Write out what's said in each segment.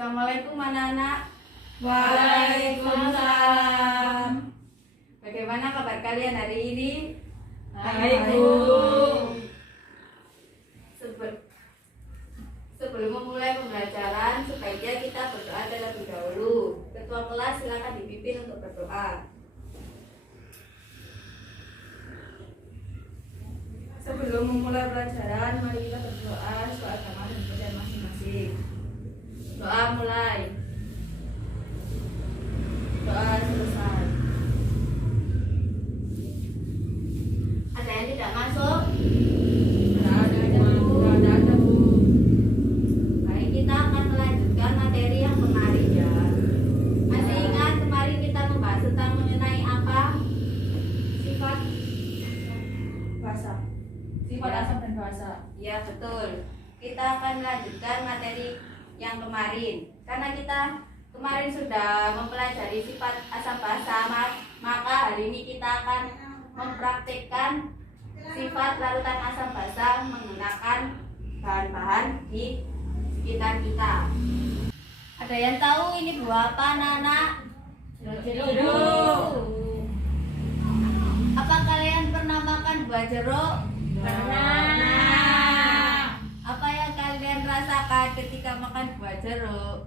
Assalamualaikum anak-anak. Waalaikumsalam. Bagaimana kabar kalian hari ini? Baik, Bu. Sebelum memulai pembelajaran, sebaiknya kita berdoa terlebih dahulu. Ketua kelas silakan dipimpin untuk berdoa. Sebelum memulai pelajaran, mari kita berdoa sesuai agama dan kepercayaan masing-masing. Doa mulai. Doa selesai. Ada yang tidak masuk? Tidak ada, Bu. Baik, kita akan melanjutkan materi yang kemarin ya. Masih ingat kemarin kita membahas tentang mengenai apa? Sifat Bahasa. Sifat asam dan bahasa. Ya, betul. Kita akan melanjutkan materi yang kemarin. Karena kita kemarin sudah mempelajari sifat asam basa, maka hari ini kita akan mempraktikkan sifat larutan asam basa menggunakan bahan-bahan di sekitar kita. Ada yang tahu ini buah apa, anak-anak? Jeruk. Apa kalian pernah makan buah jeruk? Pernah. Apa yang kalian rasakan ketika makan buah jeruk?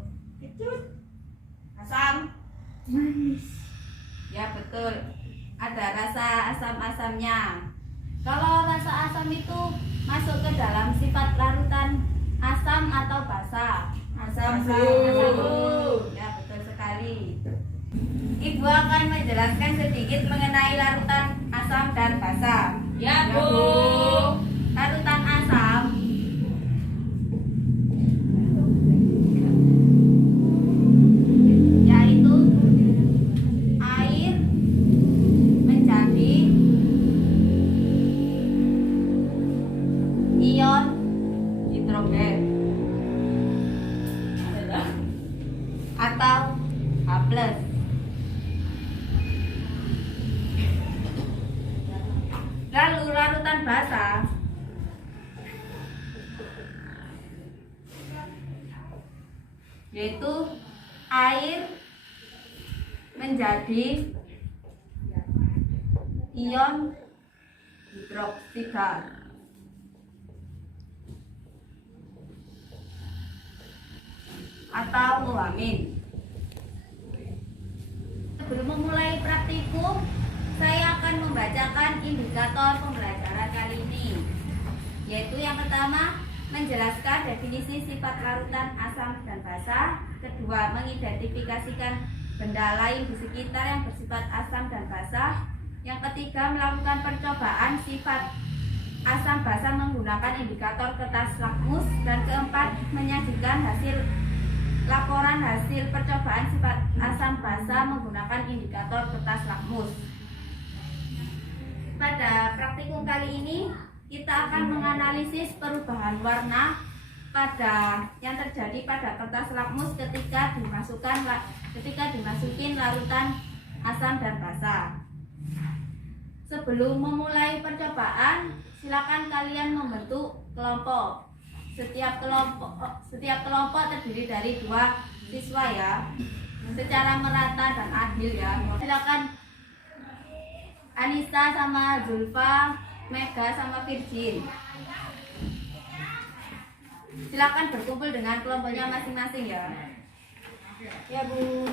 Asam. Manis. Ya, betul. Ada rasa asam-asamnya. Kalau rasa asam itu masuk ke dalam sifat larutan asam atau basa? Asam, Bu. Ya, betul sekali. Ibu akan menjelaskan sedikit mengenai larutan asam dan basa. Ya, Bu. Larutan asam yaitu air menjadi ion hidrogen atau H+. Lalu larutan basa yaitu air menjadi ion hidroksida atau uamin. Sebelum memulai praktikum, saya akan membacakan indikator pembelajaran kali ini, yaitu yang pertama, menjelaskan definisi sifat larutan asam dan basa. Kedua, mengidentifikasikan benda lain di sekitar yang bersifat asam dan basa. Yang ketiga, melakukan percobaan sifat asam basa menggunakan indikator kertas lakmus. Dan keempat, menyajikan laporan hasil percobaan sifat asam basa menggunakan indikator kertas lakmus. Pada praktikum kali ini kita akan menganalisis perubahan warna yang terjadi pada kertas lakmus ketika dimasukin larutan asam dan basa. Sebelum memulai percobaan, silakan kalian membentuk kelompok. Setiap kelompok terdiri dari 2 siswa ya, secara merata dan adil ya. Silakan Anissa sama Zulfa, Mega sama Virgin. Silakan berkumpul dengan kelompoknya masing-masing ya. Ya, Bu.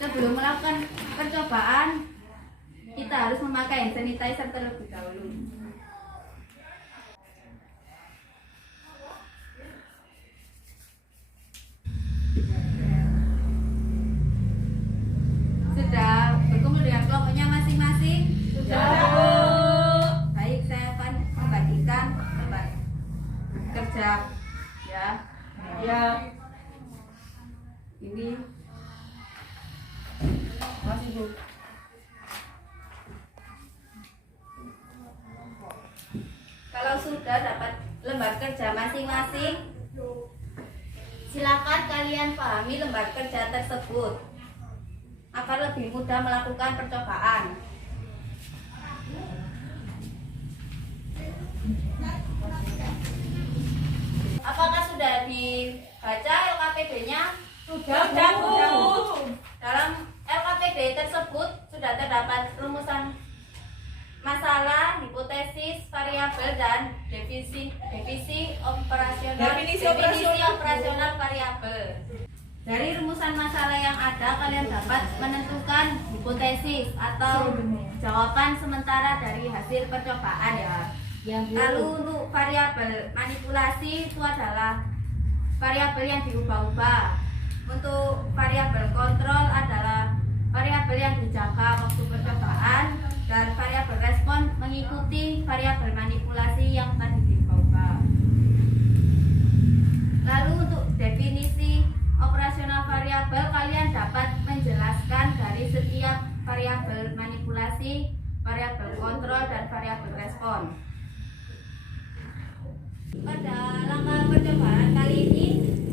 Sebelum melakukan percobaan, kita harus memakai hand sanitizer terlebih dahulu. Sudah berkumpul dengan kelompoknya masing-masing? Sudah, Bu. Baik, saya akan membagikan kerja ya. Ya. Ini Masih, Bu. kalau sudah dapat lembar kerja masing-masing, silakan kalian pahami lembar kerja tersebut agar lebih mudah melakukan percobaan. Apakah sudah dibaca LKPD-nya? Sudah, Bu. Dalam LKPD tersebut sudah terdapat rumusan masalah, hipotesis, variabel, dan definisi operasional variabel. Dari rumusan masalah yang ada, kalian dapat menentukan hipotesis atau jawaban sementara dari hasil percobaan ya. Lalu untuk variabel manipulasi itu adalah variabel yang diubah-ubah. Untuk variabel kontrol adalah variabel yang dijaga waktu percobaan, dan variabel respon mengikuti variabel manipulasi yang tadi diubah-ubah. Lalu untuk definisi operasional variabel, kalian dapat menjelaskan dari setiap variabel manipulasi, variabel kontrol, dan variabel respon. Pada langkah percobaan kali ini,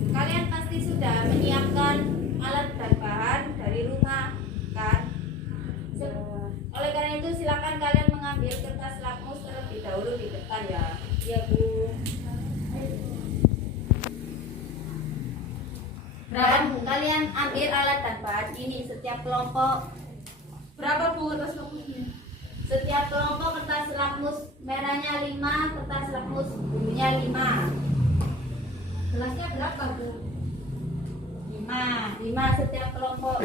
kalian pasti sudah menyiapkan alat dan bahan dari rumah, kan? Oleh karena itu, silakan kalian mengambil kertas lakmus terlebih dahulu di depan ya. Iya, Bu. Dan kalian ambil alat dan bahan ini setiap kelompok. Berapa, Bu, kertas lakmusnya? Setiap kelompok kertas lakmus merahnya 5, kertas lakmus birunya 5. Gelasnya berapa, Bu? 5 setiap kelompok.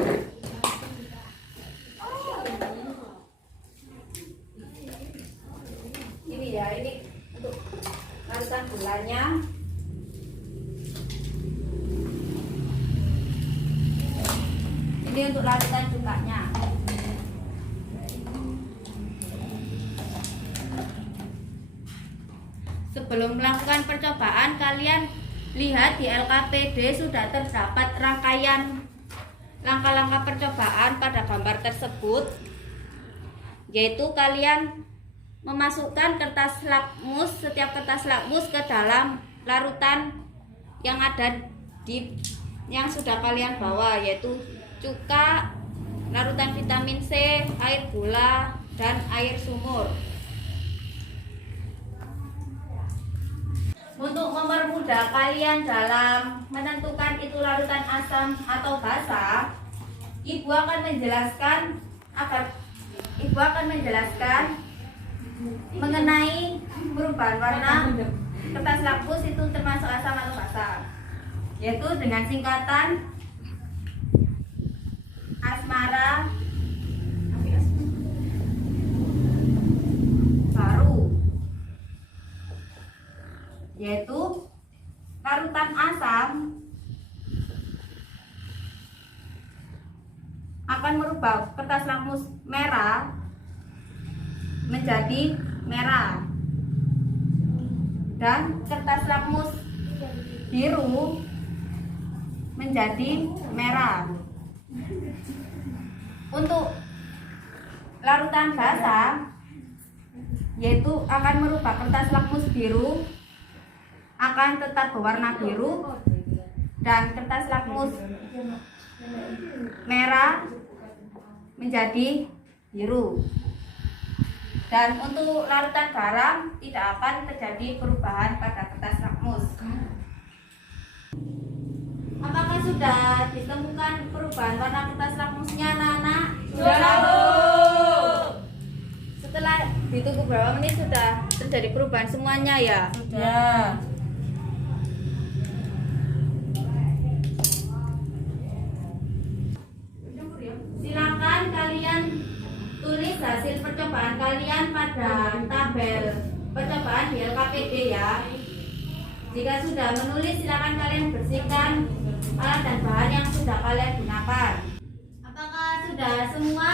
Ini ya, ini untuk larutan gulanya. Ini untuk larutan cukanya. Sebelum melakukan percobaan, kalian lihat di LKPD sudah terdapat rangkaian langkah-langkah percobaan pada gambar tersebut, yaitu kalian memasukkan kertas lakmus, setiap kertas lakmus ke dalam larutan yang ada yang sudah kalian bawa, yaitu cuka, larutan vitamin C, air gula, dan air sumur. Untuk mempermudah kalian dalam menentukan itu larutan asam atau basa, Ibu akan menjelaskan mengenai perubahan warna kertas lakmus itu termasuk asam atau basa, yaitu dengan singkatan asmara baru, yaitu larutan asam akan merubah kertas lakmus merah menjadi merah, dan kertas lakmus biru menjadi merah. Untuk larutan basa, yaitu akan merubah kertas lakmus biru akan tetap berwarna biru, dan kertas lakmus merah menjadi biru. Dan untuk larutan garam tidak akan terjadi perubahan pada kertas lakmus. Apakah sudah ditemukan perubahan warna kertas lakmusnya, anak-anak? Sudah, Bu. Setelah ditunggu berapa menit sudah terjadi perubahan semuanya ya? Ya. Silakan kalian tulis hasil percobaan kalian pada tabel percobaan di LKPD ya. Jika sudah menulis, silakan kalian bersihkan alat dan bahan yang sudah kalian gunakan. Apakah sudah semua?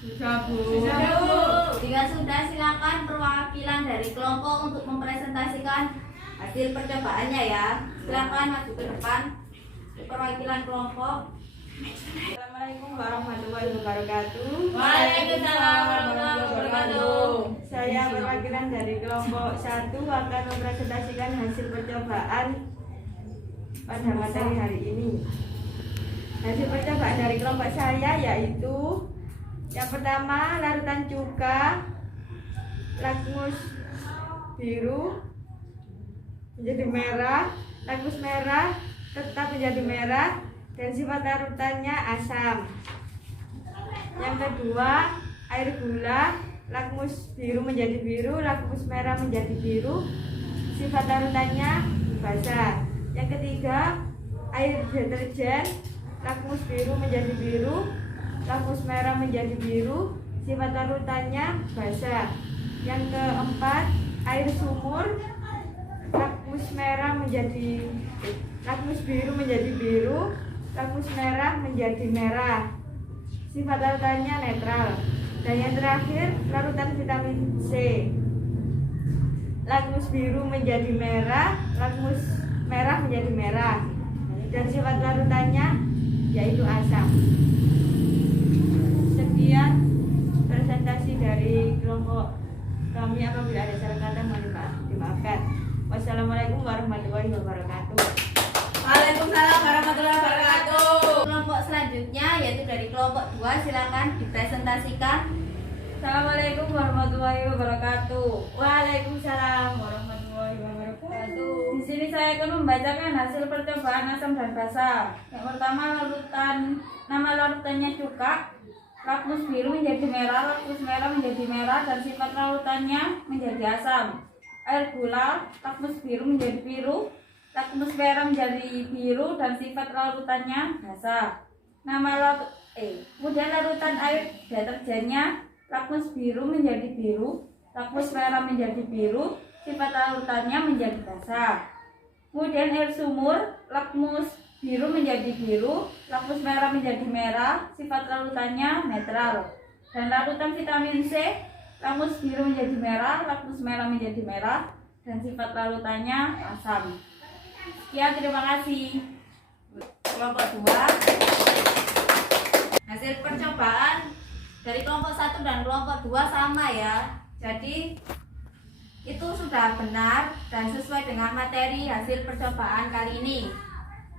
Sudah, Bu. Sudah, Bu. Jika sudah, silakan perwakilan dari kelompok untuk mempresentasikan hasil percobaannya ya. Silakan maju ke depan perwakilan kelompok. Assalamualaikum warahmatullahi wabarakatuh. Waalaikumsalam warahmatullahi wabarakatuh. Saya perwakilan dari kelompok 1 akan mempresentasikan hasil percobaan pada materi hari ini. Hasil percobaan dari kelompok saya yaitu yang pertama larutan cuka, lakmus biru, menjadi merah, lakmus merah tetap menjadi merah, dan sifat larutannya asam. Yang kedua, air gula, lakmus biru menjadi biru, lakmus merah menjadi biru, sifat larutannya basa. Yang ketiga, air deterjen, lakmus biru menjadi biru, lakmus merah menjadi biru, sifat larutannya basa. Yang keempat, air sumur, lakmus biru menjadi biru, lakmus merah menjadi merah, sifat larutannya netral. Dan yang terakhir, larutan vitamin C, lakmus biru menjadi merah, lakmus merah menjadi merah, dan sifat larutannya yaitu asam. Sekian presentasi dari kelompok kami. Apabila ada salah kata mohon dimaafkan. Wassalamualaikum warahmatullahi wabarakatuh. Waalaikumsalam warahmatullahi wabarakatuh. Kelompok selanjutnya yaitu dari kelompok 2, silakan dipresentasikan. Assalamualaikum warahmatullahi wabarakatuh. Waalaikumsalam warahmatullahi wabarakatuh. Di sini saya akan membacakan hasil percobaan asam dan basa. Yang pertama, nama larutannya cuka. Lakmus biru menjadi merah, lakmus merah menjadi merah, dan sifat larutannya menjadi asam. Air gula, lakmus biru menjadi biru, lakmus merah menjadi biru, dan sifat larutannya basa. Kemudian larutan air deterjennya, lakmus biru menjadi biru, lakmus merah menjadi biru, sifat larutannya menjadi basa. Kemudian air sumur, lakmus biru menjadi biru, lakmus merah menjadi merah, sifat larutannya netral. Dan larutan vitamin C, lakmus biru menjadi merah, lakmus merah menjadi merah, dan sifat larutannya asam. Sekian, terima kasih. Kelompok 2, hasil percobaan dari kelompok 1 dan kelompok 2 sama ya. Jadi itu sudah benar dan sesuai dengan materi hasil percobaan kali ini.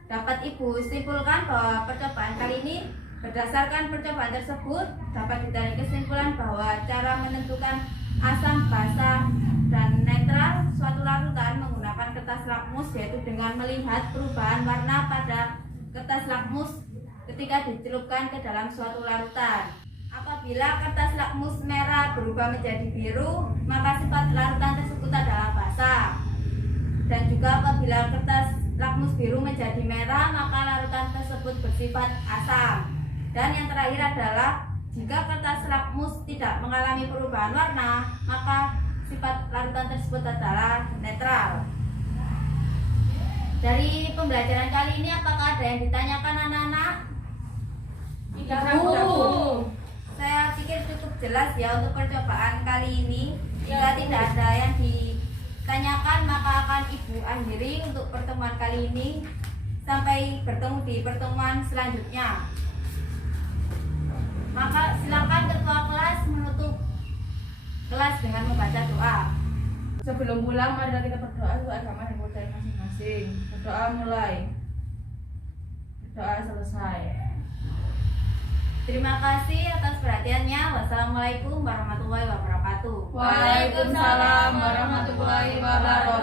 Dapat Ibu simpulkan bahwa percobaan kali ini berdasarkan percobaan tersebut dapat ditarik kesimpulan bahwa cara menentukan asam, basa, dan netral suatu larutan menggunakan kertas lakmus yaitu dengan melihat perubahan warna pada kertas lakmus ketika dicelupkan ke dalam suatu larutan. Apabila kertas lakmus merah berubah menjadi biru, maka sifat larutan tersebut adalah basa. Dan juga apabila kertas lakmus biru menjadi merah, maka larutan tersebut bersifat asam. Dan yang terakhir adalah jika kertas lakmus tidak mengalami perubahan warna, maka sifat larutan tersebut adalah netral. Dari pembelajaran kali ini apakah ada yang ditanyakan anak-anak? Tidak, Bu. Saya pikir cukup jelas ya untuk percobaan kali ini. Jika tidak ada yang ditanyakan, maka akan Ibu akhiri untuk pertemuan kali ini. Sampai bertemu di pertemuan selanjutnya. Maka silakan ketua kelas menutup kelas dengan membaca doa. Sebelum pulang, mari kita berdoa untuk agama dan budaya masing-masing. Berdoa mulai. Berdoa selesai. Terima kasih atas perhatiannya. Wassalamualaikum warahmatullahi wabarakatuh. Waalaikumsalam warahmatullahi wabarakatuh.